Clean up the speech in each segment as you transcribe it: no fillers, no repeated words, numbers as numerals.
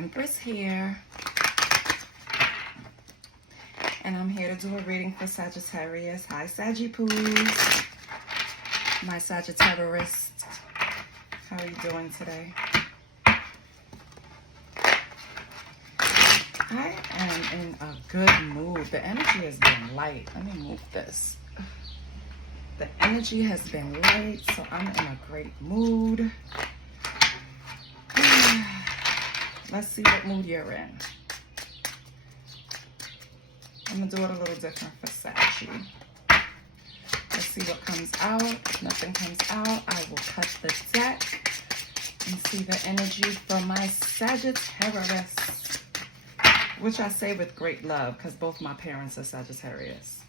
Empress here, and I'm here to do a reading for Sagittarius. Hi Saggy-poos, my Sagittarius. How are you doing today? I am in a good mood. The energy has been light. Let me move this. The energy has been light, so I'm in a great mood. Let's see what mood you're in. I'm going to do it a little different for Saggy. Let's see what comes out. If nothing comes out, I will cut the deck and see the energy for my Sagittarius, which I say with great love because both my parents are Sagittarius.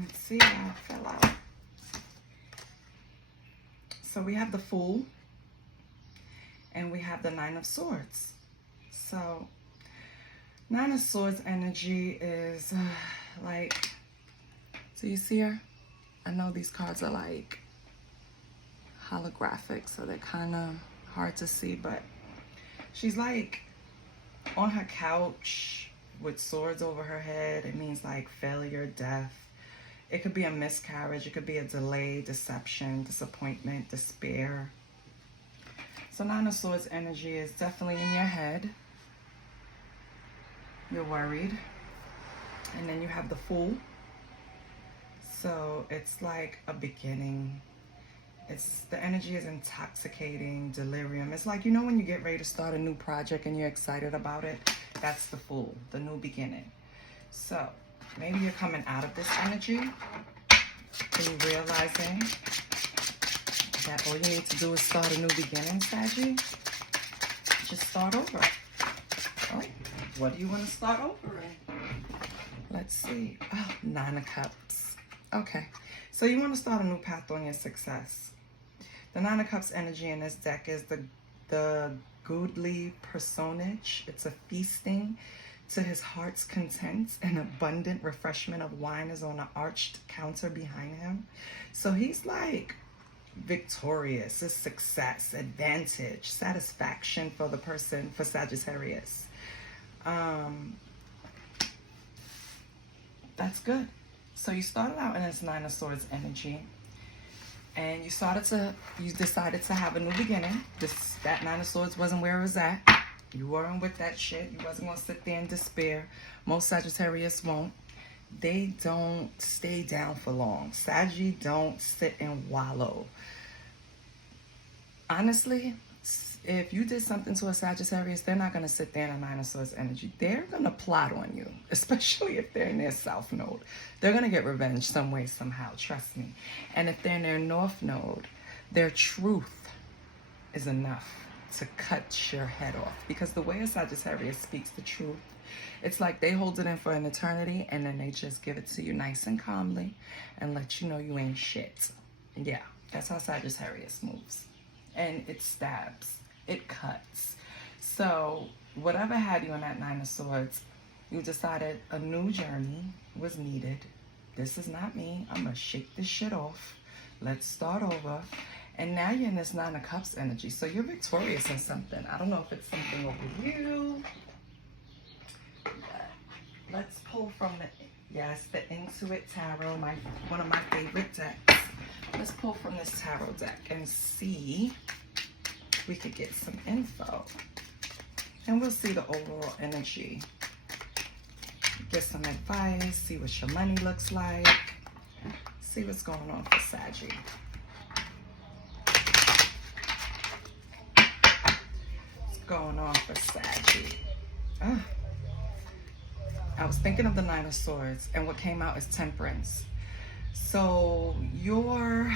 Let's see how it fell out. So we have the Fool and we have the Nine of Swords. So Nine of Swords energy is like, so you see her? I know these cards are like holographic, so they're kind of hard to see, but she's like on her couch with swords over her head. It means like failure, death. It could be a miscarriage. It could be a delay, deception, disappointment, despair. So Nine of Swords energy is definitely in your head. You're worried. And then you have the Fool. So it's like a beginning. The energy is intoxicating, delirium. It's like, you know when you get ready to start a new project and you're excited about it? That's the Fool, the new beginning. So maybe you're coming out of this energy and you're realizing that all you need to do is start a new beginning, Saggy. Just start over. Oh, what do you want to start over in? Let's see. Oh, Nine of Cups. Okay, so you want to start a new path on your success. The Nine of Cups energy in this deck is the goodly personage. It's a feasting to his heart's content. An abundant refreshment of wine is on the arched counter behind him. So he's like victorious, it's success, advantage, satisfaction for the person, for Sagittarius. That's good. So you started out in this Nine of Swords energy, and you decided to have a new beginning. That Nine of Swords wasn't where it was at. You weren't with that shit. You wasn't gonna sit there in despair. Most Sagittarius won't. They don't stay down for long. Saggy don't sit and wallow. Honestly, if you did something to a Sagittarius, they're not going to sit there in a Nine of Swords energy. They're going to plot on you, especially if they're in their South Node. They're going to get revenge some way, somehow, trust me. And if they're in their North Node, their truth is enough to cut your head off. Because the way a Sagittarius speaks the truth, it's like they hold it in for an eternity and then they just give it to you nice and calmly and let you know you ain't shit. Yeah, that's how Sagittarius moves. And it stabs. It cuts. So whatever had you in that Nine of Swords, you decided a new journey was needed. This is not me. I'm going to shake this shit off. Let's start over. And now you're in this Nine of Cups energy. So you're victorious in something. I don't know if it's something over you. Let's pull from the Intuit Tarot, one of my favorite decks. Let's pull from this tarot deck and see if we could get some info. And we'll see the overall energy. Get some advice, see what your money looks like. See what's going on for Saggy. What's going on for Saggy? I was thinking of the Nine of Swords, and what came out is Temperance. So your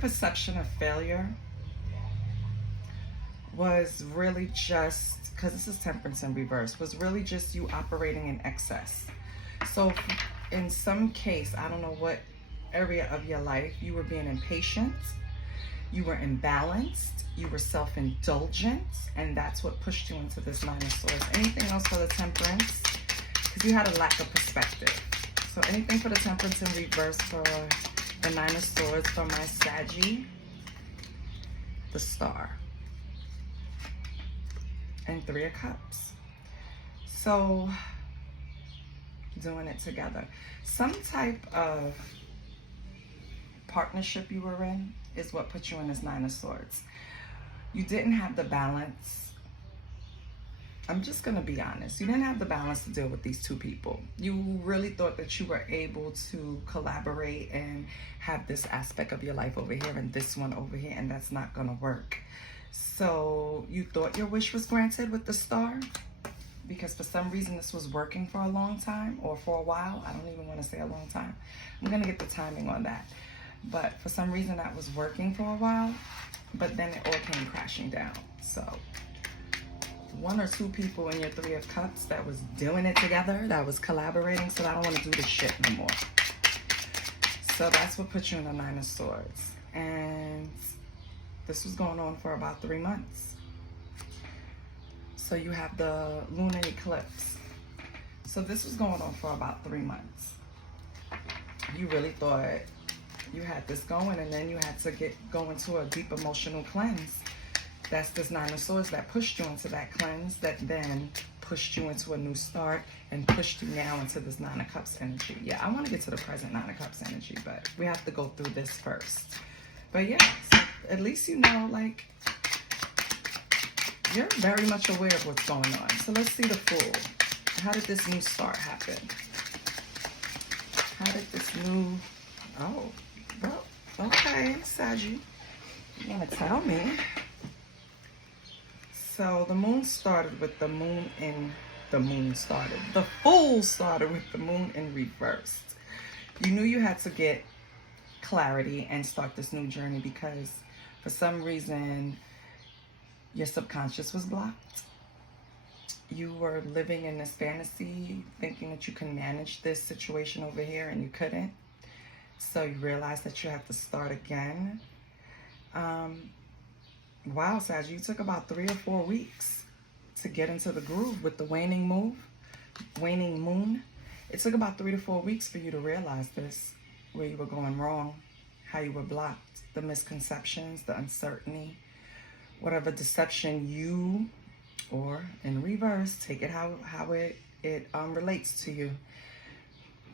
perception of failure was really just, because this is Temperance in reverse, was really just you operating in excess. So in some case, I don't know what area of your life, you were being impatient, you were imbalanced, you were self-indulgent, and that's what pushed you into this Nine of Swords. Anything else for the Temperance? Because you had a lack of perspective. So anything for the Temperance in reverse for the Nine of Swords for my Saggy? the Star, and Three of Cups. So, doing it together. Some type of partnership you were in is what put you in this Nine of Swords. You didn't have the balance. I'm just going to be honest. You didn't have the balance to deal with these two people. You really thought that you were able to collaborate and have this aspect of your life over here and this one over here, and that's not going to work. So you thought your wish was granted with the Star, because for some reason this was working for a long time, or for a while. I don't even want to say a long time. I'm going to get the timing on that. But for some reason that was working for a while, but then it all came crashing down. So one or two people in your Three of Cups that was doing it together, that was collaborating, so I don't want to do this shit no more. So that's what put you in the Nine of Swords. And this was going on for about 3 months. So you have the lunar eclipse. So this was going on for about 3 months. You really thought you had this going, and then you had to go into a deep emotional cleanse. That's this Nine of Swords that pushed you into that cleanse, that then pushed you into a new start and pushed you now into this Nine of Cups energy. Yeah, I want to get to the present Nine of Cups energy, but we have to go through this first. But yeah, so at least you know, like, you're very much aware of what's going on. So let's see the Fool. How did this new start happen? How did this new... Oh, well, okay, Saggy. You want to tell me? So the Moon started with the Moon in... The Fool started with the Moon in reverse. You knew you had to get clarity and start this new journey because for some reason your subconscious was blocked. You were living in this fantasy thinking that you can manage this situation over here, and you couldn't. So you realized that you have to start again. Wow, Sag, you took about 3 or 4 weeks to get into the groove with the waning moon. It took about 3 to 4 weeks for you to realize this, where you were going wrong, how you were blocked, the misconceptions, the uncertainty, whatever deception you, or in reverse, take it how it relates to you,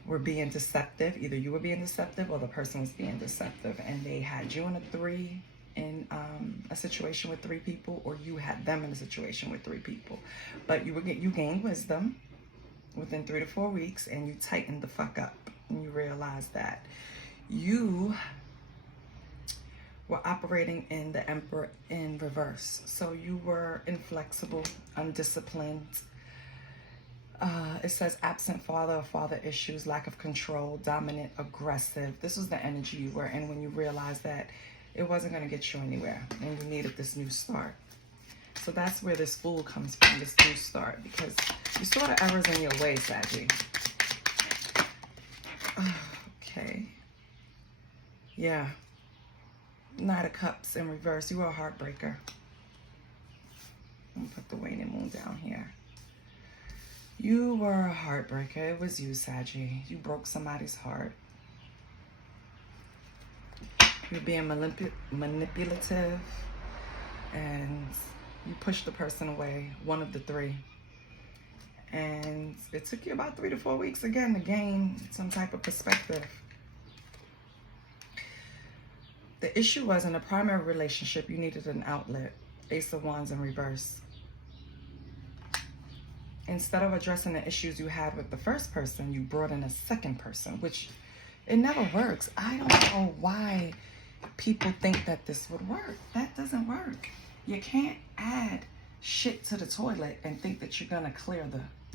were being deceptive. Either you were being deceptive or the person was being deceptive, and they had you in a situation with 3 people, or you had them in a situation with 3 people. But you gained wisdom within 3 to 4 weeks, and you tightened the fuck up, and you realized that you were operating in the Emperor in reverse. So you were inflexible, undisciplined. It says absent father or father issues, lack of control, dominant, aggressive. This was the energy you were in when you realized that it wasn't going to get you anywhere and you needed this new start. So that's where this Fool comes from, this new start, because you saw the errors in your ways, Saggy. Okay. Yeah. Knight of Cups in reverse. You were a heartbreaker. Let me put the waning moon down here. You were a heartbreaker. It was you, Saggy. You broke somebody's heart. You're being manipulative, and you pushed the person away, one of the 3. And it took you about 3 to 4 weeks again to gain some type of perspective. The issue was, in a primary relationship, you needed an outlet. Ace of Wands in reverse. Instead of addressing the issues you had with the first person, you brought in a second person, which it never works. I don't know why people think that this would work. That doesn't work. You can't add shit to the toilet and think that you're gonna clear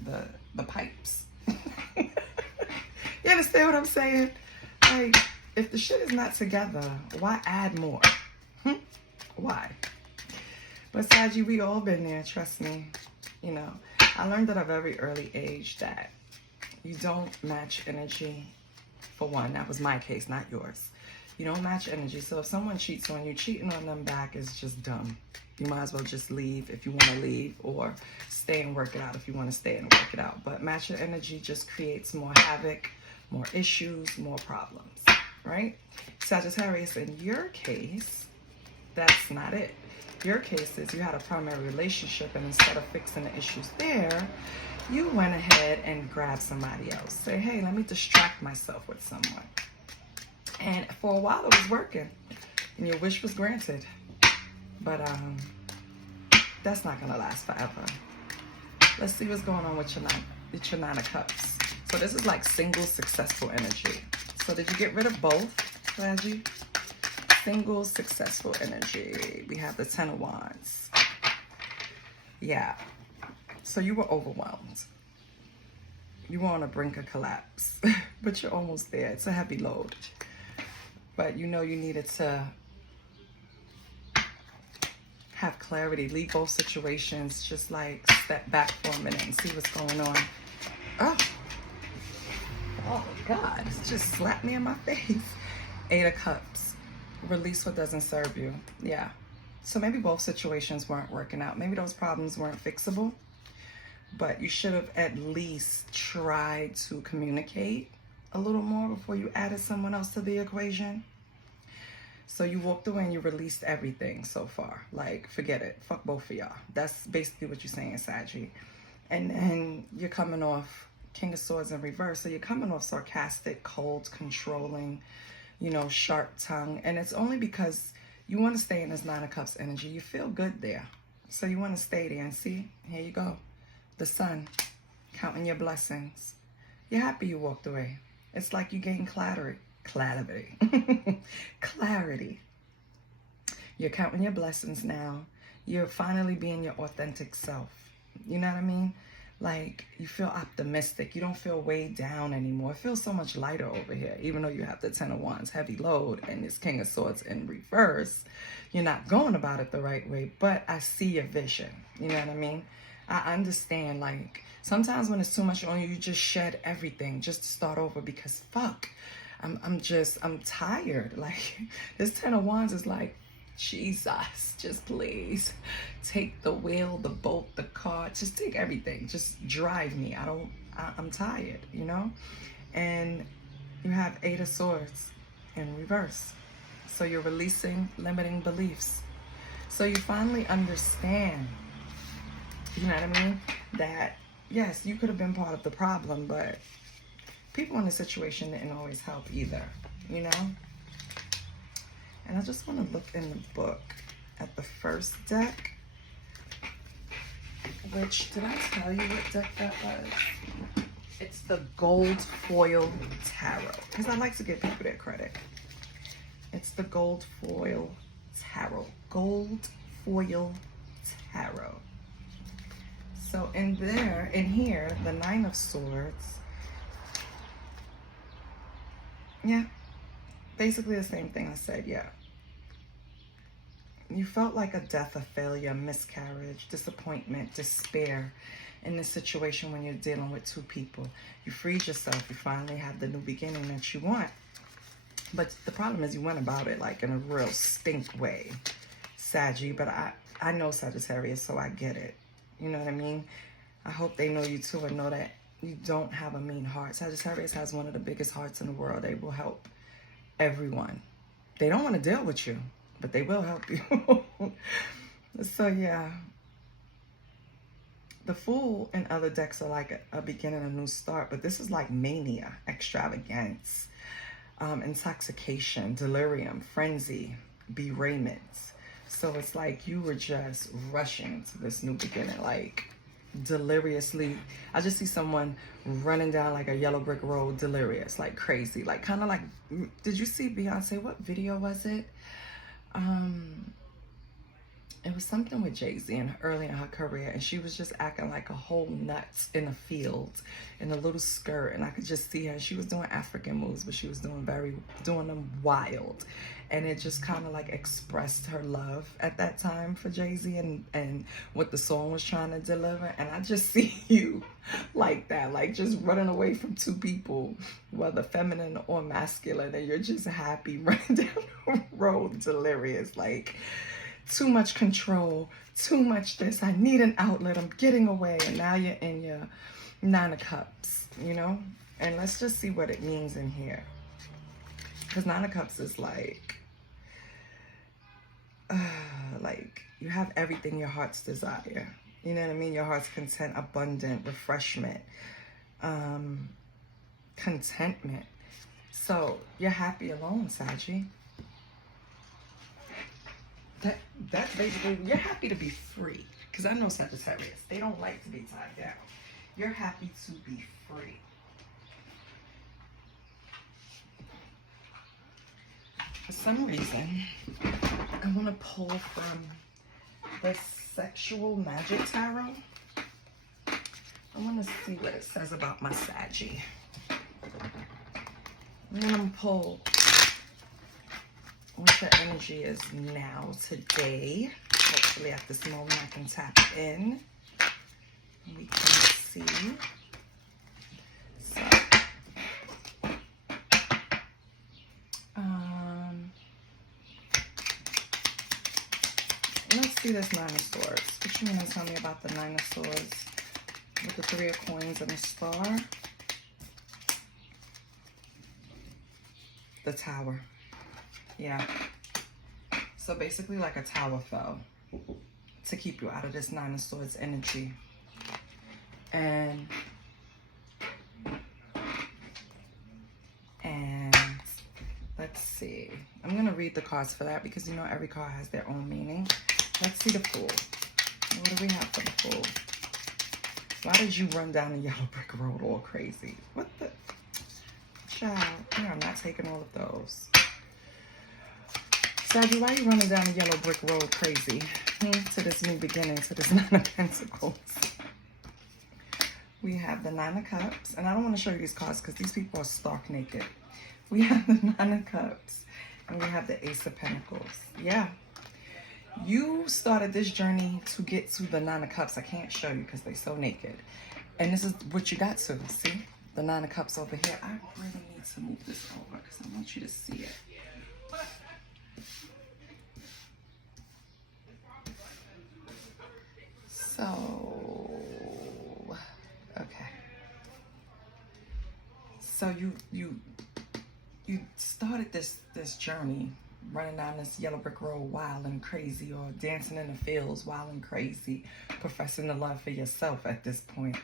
the pipes. You understand what I'm saying? Like, if the shit is not together, why add more? Why? But Saggy, we all been there, trust me. You know, I learned at a very early age that you don't match energy. For one, that was my case, not yours. You don't match energy. So if someone cheats on you, cheating on them back is just dumb. You might as well just leave if you want to leave, or stay and work it out if you want to stay and work it out. But matching energy just creates more havoc, more issues, more problems, right? Sagittarius, in your case, That's not it. Your case is you had a primary relationship, and instead of fixing the issues there, you went ahead and grabbed somebody else. Say, hey, let me distract myself with someone. And for a while it was working, and your wish was granted. But that's not gonna last forever. Let's see what's going on with your Nine of Cups. So this is like single successful energy. So did you get rid of both, Reggie? Single successful energy. We have the Ten of Wands. Yeah. So you were overwhelmed. You were on the brink of collapse, but you're almost there. It's a heavy load. But you know you needed to have clarity. Leave both situations. Just like step back for a minute and see what's going on. Oh God, it just slapped me in my face. Eight of Cups. Release what doesn't serve you. Yeah. So maybe both situations weren't working out. Maybe those problems weren't fixable. But you should have at least tried to communicate a little more before you added someone else to the equation. So you walked away and you released everything so far. Like, forget it. Fuck both of y'all. That's basically what you're saying, Saggy. And then you're coming off King of Swords in reverse. So you're coming off sarcastic, cold, controlling, you know, sharp tongue. And it's only because you want to stay in this Nine of Cups energy. You feel good there. So you want to stay there. And see, here you go. The sun, counting your blessings. You're happy you walked away. It's like you gain clarity. Clarity. You're counting your blessings now. You're finally being your authentic self. You know what I mean? Like, you feel optimistic. You don't feel weighed down anymore. It feels so much lighter over here, even though you have the Ten of Wands, heavy load, and this King of Swords in reverse. You're not going about it the right way, but I see your vision. You know what I mean? I understand, like, sometimes when it's too much on you, you just shed everything just to start over because, fuck, I'm tired. Like, this Ten of Wands is like, Jesus, just please take the wheel, the boat, the car, just take everything. Just drive me. I'm tired, you know? And you have Eight of Swords in reverse. So you're releasing limiting beliefs. So you finally understand, you know what I mean? That, yes, you could have been part of the problem, but people in the situation didn't always help either, you know? And I just want to look in the book at the first deck, which, did I tell you what deck that was? It's the Gold Foil Tarot, because I like to give people their credit. It's the Gold Foil Tarot. Gold Foil Tarot. So in here, the Nine of Swords, yeah, basically the same thing I said, yeah. You felt like a death, a failure, miscarriage, disappointment, despair in this situation when you're dealing with two people. You freed yourself. You finally have the new beginning that you want. But the problem is you went about it like in a real stink way, Saggy. But I know Sagittarius, so I get it. You know what I mean? I hope they know you too and know that you don't have a mean heart. Sagittarius has one of the biggest hearts in the world. They will help everyone. They don't want to deal with you, but they will help you. So yeah, the Fool and other decks are like a beginning, a new start, but this is like mania, extravagance, intoxication, delirium, frenzy, bereavement. So it's like you were just rushing to this new beginning, like deliriously. I just see someone running down like a yellow brick road, delirious, like crazy, like kind of like, did you see Beyonce? What video was it? It was something with Jay-Z and early in her career, and she was just acting like a whole nut in a field in a little skirt, and I could just see her. She was doing African moves, but she was doing them wild, and it just kind of like expressed her love at that time for Jay-Z and what the song was trying to deliver. And I just see you like that, like just running away from two people, whether feminine or masculine, and you're just happy running down the road, delirious, like too much control, too much this, I need an outlet, I'm getting away. And now you're in your Nine of Cups, you know? And let's just see what it means in here. Because Nine of Cups is like, like you have everything your heart's desire. You know what I mean? Your heart's content, abundant, refreshment, contentment. So you're happy alone, Saggy. That's basically, you're happy to be free. Because I know Sagittarius, they don't like to be tied down. You're happy to be free. For some reason, I want to pull from the Sexual Magic Tarot. I want to see what it says about my Saggy. I'm going to pull what the energy is now, today. Hopefully at this moment I can tap in. We can see. So, let's see this Nine of Swords. What you want to tell me about the Nine of Swords with the Three of Coins and the Star? The Tower. Yeah. So basically like a tower fell to keep you out of this Nine of Swords energy. And let's see. I'm going to read the cards for that because you know every card has their own meaning. Let's see the Fool. What do we have for the Fool? Why did you run down the yellow brick road all crazy? What the? Child, I'm not taking all of those. Saggy, why are you running down the yellow brick road crazy? To this new beginning, to this Nine of Pentacles. We have the Nine of Cups. And I don't want to show you these cards because these people are stark naked. We have the Nine of Cups. And we have the Ace of Pentacles. Yeah. You started this journey to get to the Nine of Cups. I can't show you because they're so naked. And this is what you got to. See? The Nine of Cups over here. I really need to move this over because I want you to see it. So, okay. So you started this journey running down this yellow brick road wild and crazy, or dancing in the fields wild and crazy, professing the love for yourself at this point.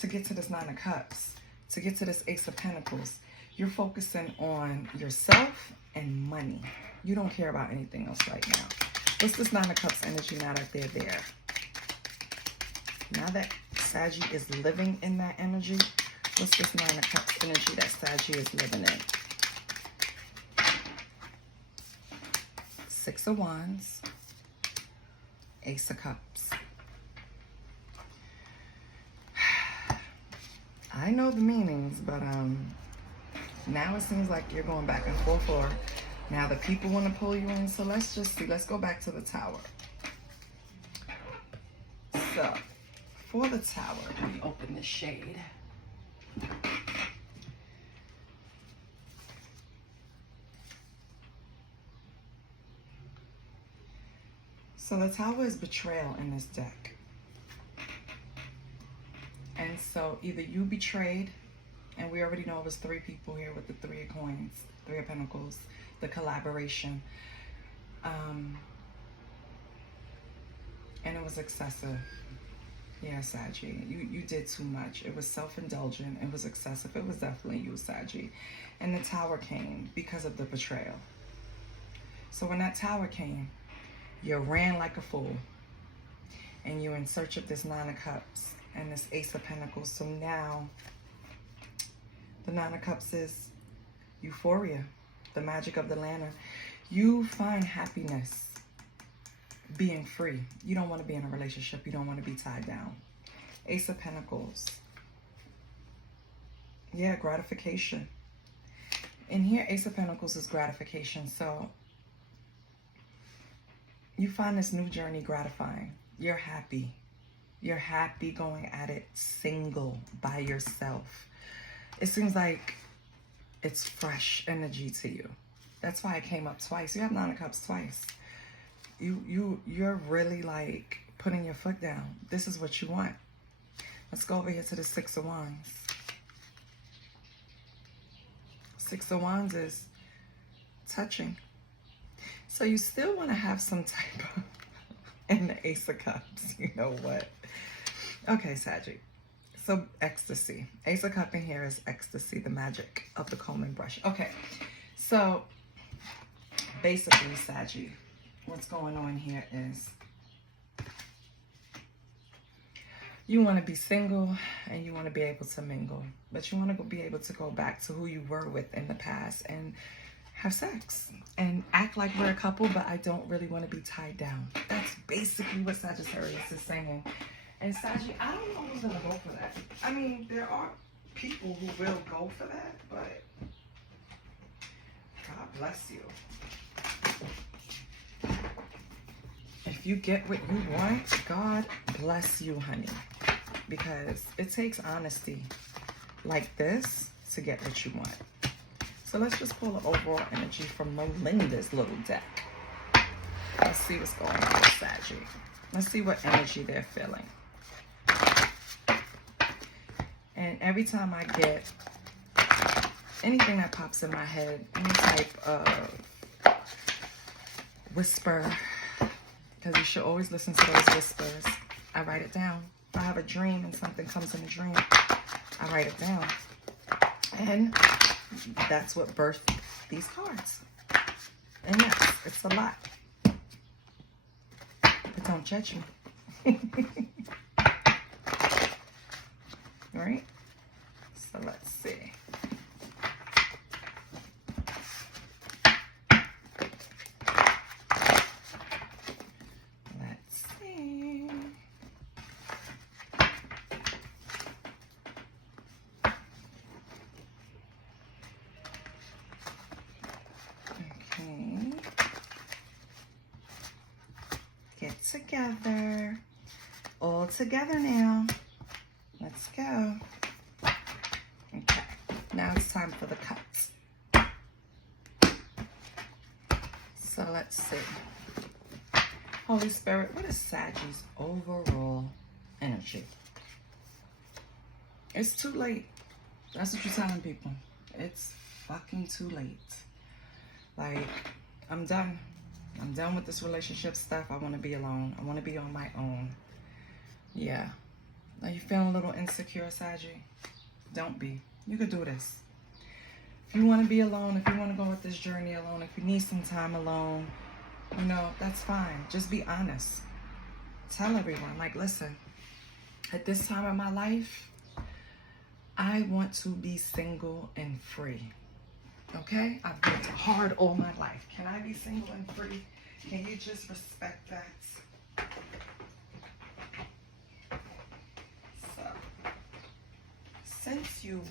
To get to this Nine of Cups, to get to this Ace of Pentacles, you're focusing on yourself and money. You don't care about anything else right now. What's this Nine of Cups energy now that they're there? Now that Saggy is living in that energy, what's this Nine of Cups energy that Saggy is living in? Six of Wands, Ace of Cups. I know the meanings, but now it seems like you're going back and forth, or now the people want to pull you in. So let's just see. Let's go back to the Tower. So for the Tower, let me open the shade. So the Tower is betrayal in this deck. And so either you betrayed, and we already know it was three people here with the Three of Coins, Three of Pentacles, the collaboration. And it was excessive. Yeah, Saggy. You did too much. It was self-indulgent. It was excessive. It was definitely you, Saggy. And the Tower came because of the betrayal. So when that Tower came, you ran like a fool. And you're in search of this Nine of Cups and this Ace of Pentacles. So now, the Nine of Cups is euphoria, the magic of the lantern. You find happiness being free. You don't want to be in a relationship. You don't want to be tied down. Ace of Pentacles. Yeah, gratification. In here, Ace of Pentacles is gratification. So you find this new journey gratifying. You're happy. You're happy going at it single, by yourself. It seems like it's fresh energy to you. That's why it came up twice. You have Nine of Cups twice. You're really like putting your foot down. This is what you want. Let's go over here to the Six of Wands. Six of Wands is touching. So you still want to have some type of, and the Ace of Cups, you know what? Okay, Saggy. So ecstasy. Ace of Cup in here is ecstasy, the magic of the comb and brush. Okay, so basically, Saggy, what's going on here is you want to be single and you want to be able to mingle, but you want to be able to go back to who you were with in the past and have sex and act like we're a couple, but I don't really want to be tied down. That's basically what Sagittarius is saying. And Saggy, I don't know who's going to go for that. I mean, there are people who will go for that, but God bless you. If you get what you want, God bless you, honey. Because it takes honesty like this to get what you want. So let's just pull the overall energy from Melinda's little deck. Let's see what's going on with Saggy. Let's see what energy they're feeling. And every time I get anything that pops in my head, any type of whisper, because you should always listen to those whispers, I write it down. If I have a dream and something comes in a dream, I write it down. And that's what birthed these cards. And yes, it's a lot. But don't judge me. All right? So let's see. Let's see. Okay. Get together. All together now. Let's go. Okay. Now it's time for the cuts. So let's see. Holy Spirit, what is Saggy's overall energy? It's too late. That's what you're telling people. It's fucking too late. Like, I'm done. I'm done with this relationship stuff. I want to be alone. I want to be on my own. Yeah. Are you feeling a little insecure, Saggy? Don't be. You could do this. If you want to be alone, if you want to go with this journey alone, if you need some time alone, you know, that's fine. Just be honest. Tell everyone, like, listen, at this time in my life, I want to be single and free. Okay? I've worked hard all my life. Can I be single and free? Can you just respect that? So, since you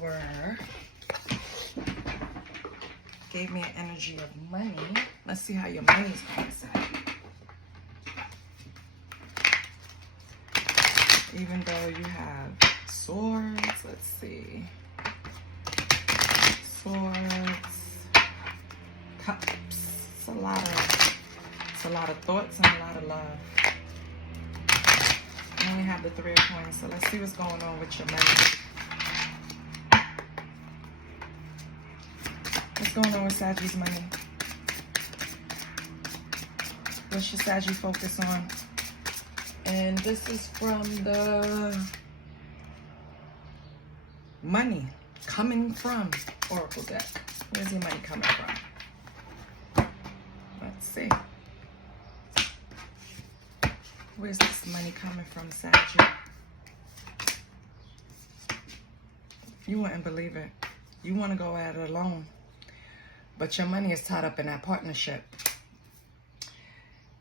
gave me an energy of money, let's see how your money's going to sound. Even though you have swords, let's see. Swords, cups. It's a lot of thoughts and a lot of love. I only have the 3 of coins, so let's see what's going on with your money. What's going on with Saggy's money? What's your Saggy focus on? And this is from the money coming from Oracle deck. Where's your money coming from? Let's see. Where's this money coming from, Saggy? You wouldn't believe it. You want to go at it alone, but your money is tied up in that partnership.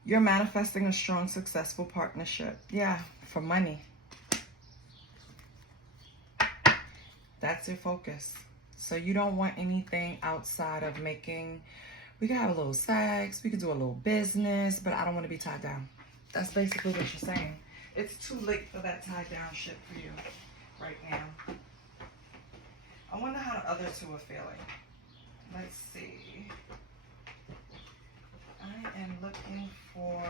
You're manifesting a strong, successful partnership. Yeah, for money. That's your focus. So you don't want anything outside of making, we can have a little sex, we could do a little business, but I don't want to be tied down. That's basically what you're saying. It's too late for that tied down shit for you right now. I wonder how the other two are feeling. Let's see. I am looking for,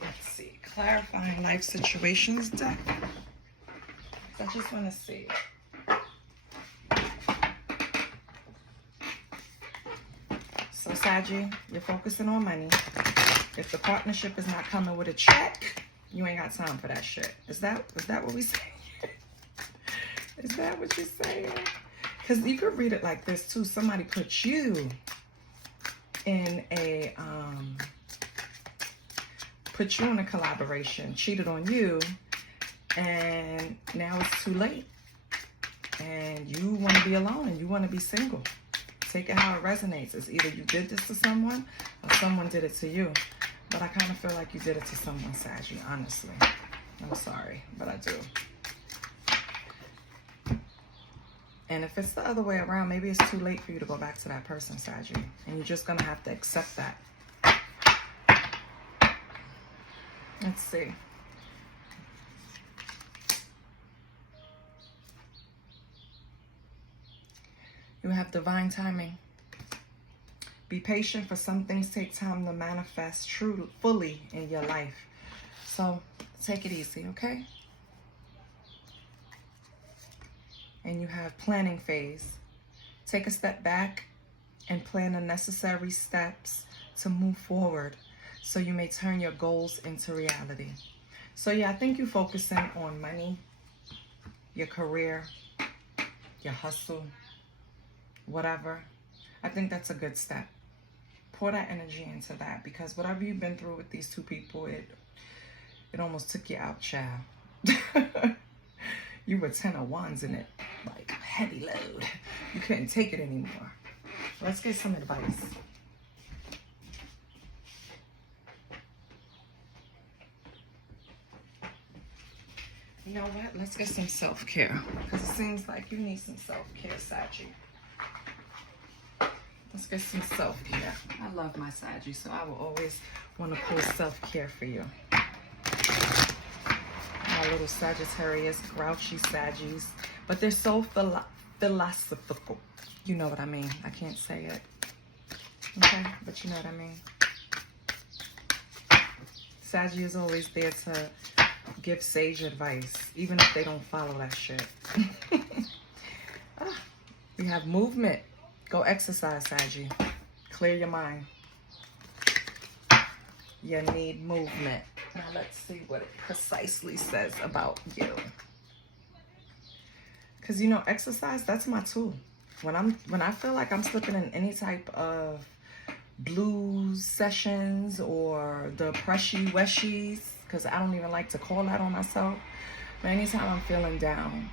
let's see, clarifying life situations deck. I just want to see. So Saggy, you're focusing on money. If the partnership is not coming with a check, you ain't got time for that shit. Is that what we saying? Is that what you're saying? Because you could read it like this too. Somebody put you in a collaboration, cheated on you, and now it's too late. And you want to be alone and you want to be single. Take it how it resonates. It's either you did this to someone or someone did it to you. But I kind of feel like you did it to someone, Saggy, honestly. I'm sorry, but I do. And if it's the other way around, maybe it's too late for you to go back to that person, Saggy. And you're just going to have to accept that. Let's see. You have divine timing. Be patient, for some things take time to manifest fully in your life. So take it easy, okay? And you have planning phase. Take a step back and plan the necessary steps to move forward so you may turn your goals into reality. So yeah, I think you're focusing on money, your career, your hustle, whatever. I think that's a good step. Pour that energy into that, because whatever you've been through with these two people, it almost took you out, child. You were 10 of wands in it, like heavy load. You couldn't take it anymore. Let's get some advice. You know what? Let's get some self-care, because it seems like you need some self-care, Saggy. Let's get some self-care. I love my Saggy, so I will always want to pull self-care for you. My little Sagittarius, grouchy Saggies, but they're so philosophical. You know what I mean. I can't say it. Okay, but you know what I mean. Saggy is always there to give sage advice, even if they don't follow that shit. We have movement. Go exercise, Saggy. Clear your mind. You need movement. Now let's see what it precisely says about you. Because you know, exercise, that's my tool. When I feel like I'm slipping in any type of blues sessions or the pressy weshies, because I don't even like to call that on myself. But anytime I'm feeling down,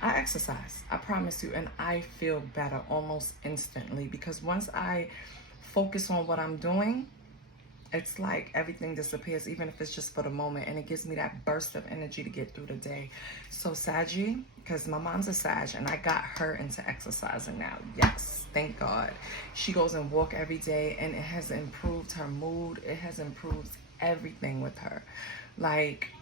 I exercise. I promise you, and I feel better almost instantly, because once I focus on what I'm doing, it's like everything disappears, even if it's just for the moment, and it gives me that burst of energy to get through the day. So Saggy, because my mom's a Sag, and I got her into exercising now. Yes, thank God. She goes and walk every day, and it has improved her mood. It has improved everything with her. Like,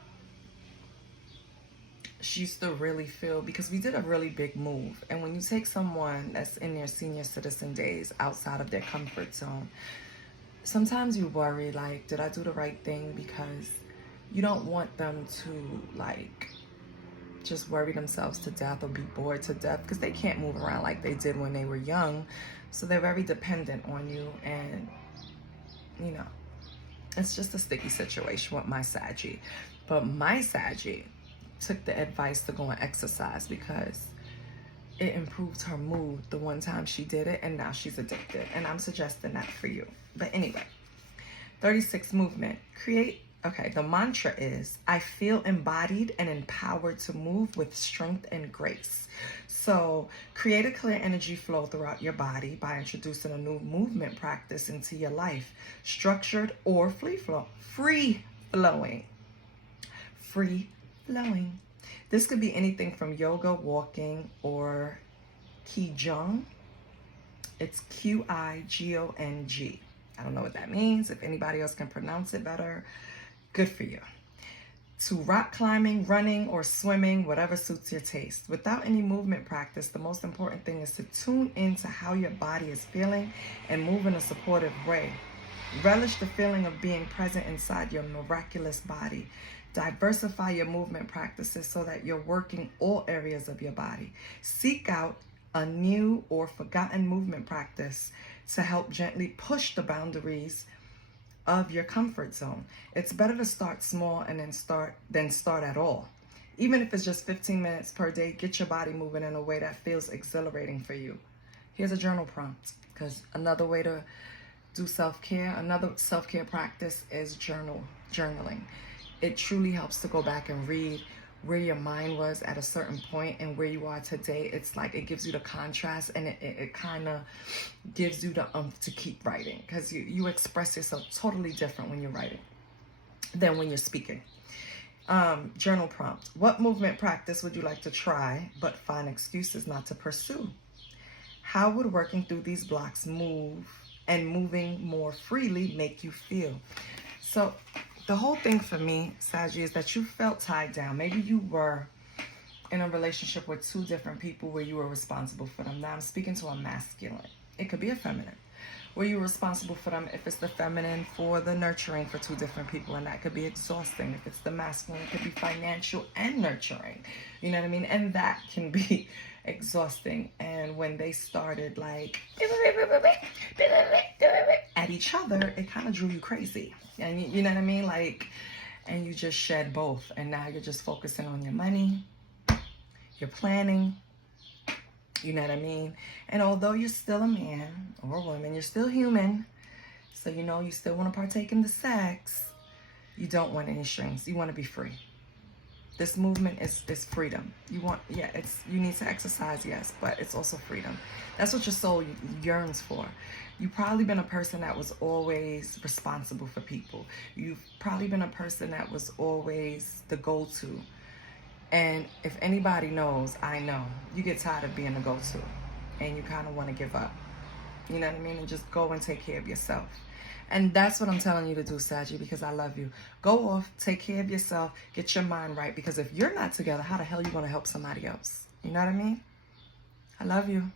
she used to really feel, because we did a really big move, and when you take someone that's in their senior citizen days outside of their comfort zone, sometimes you worry, like, did I do the right thing? Because you don't want them to, like, just worry themselves to death or be bored to death, because they can't move around like they did when they were young. So they're very dependent on you, and, you know, it's just a sticky situation with my Saggy. But my Saggy took the advice to go and exercise, because it improved her mood the one time she did it, and now she's addicted. And I'm suggesting that for you. But anyway, 36, movement. Okay, the mantra is, I feel embodied and empowered to move with strength and grace. So create a clear energy flow throughout your body by introducing a new movement practice into your life, structured or free flowing. This could be anything from yoga, walking, or Qigong. It's Qigong. I don't know what that means. If anybody else can pronounce it better, good for you. To rock climbing, running, or swimming, whatever suits your taste. Without any movement practice, the most important thing is to tune into how your body is feeling and move in a supportive way. Relish the feeling of being present inside your miraculous body. Diversify your movement practices so that you're working all areas of your body. Seek out a new or forgotten movement practice to help gently push the boundaries of your comfort zone. It's better to start small and then start at all. Even if it's just 15 minutes per day, get your body moving in a way that feels exhilarating for you. Here's a journal prompt, because another way to do self-care, another self-care practice is journaling. It truly helps to go back and read where your mind was at a certain point and where you are today. It's like it gives you the contrast, and it kind of gives you the to keep writing, because you express yourself totally different when you're writing than when you're speaking. Journal prompt. What movement practice would you like to try but find excuses not to pursue? How would working through these blocks moving more freely make you feel? So the whole thing for me, Saggy, is that you felt tied down. Maybe you were in a relationship with two different people where you were responsible for them. Now I'm speaking to a masculine. It could be a feminine, where you're responsible for them. If it's the feminine, for the nurturing for two different people, and that could be exhausting. If it's the masculine, it could be financial and nurturing. You know what I mean? And that can be exhausting. And when they started like at each other, it kind of drew you crazy. And you know what I mean? Like, and you just shed both. And now you're just focusing on your money, your planning. You know what I mean? And although you're still a man or a woman, you're still human. So, you know, you still want to partake in the sex. You don't want any strings. You want to be free. This movement is freedom. You need to exercise, yes, but it's also freedom. That's what your soul yearns for. You've probably been a person that was always responsible for people. You've probably been a person that was always the go-to. And if anybody knows, I know, you get tired of being the go-to and you kind of want to give up. You know what I mean? And just go and take care of yourself. And that's what I'm telling you to do, Saggy, because I love you. Go off, take care of yourself, get your mind right. Because if you're not together, how the hell are you going to help somebody else? You know what I mean? I love you.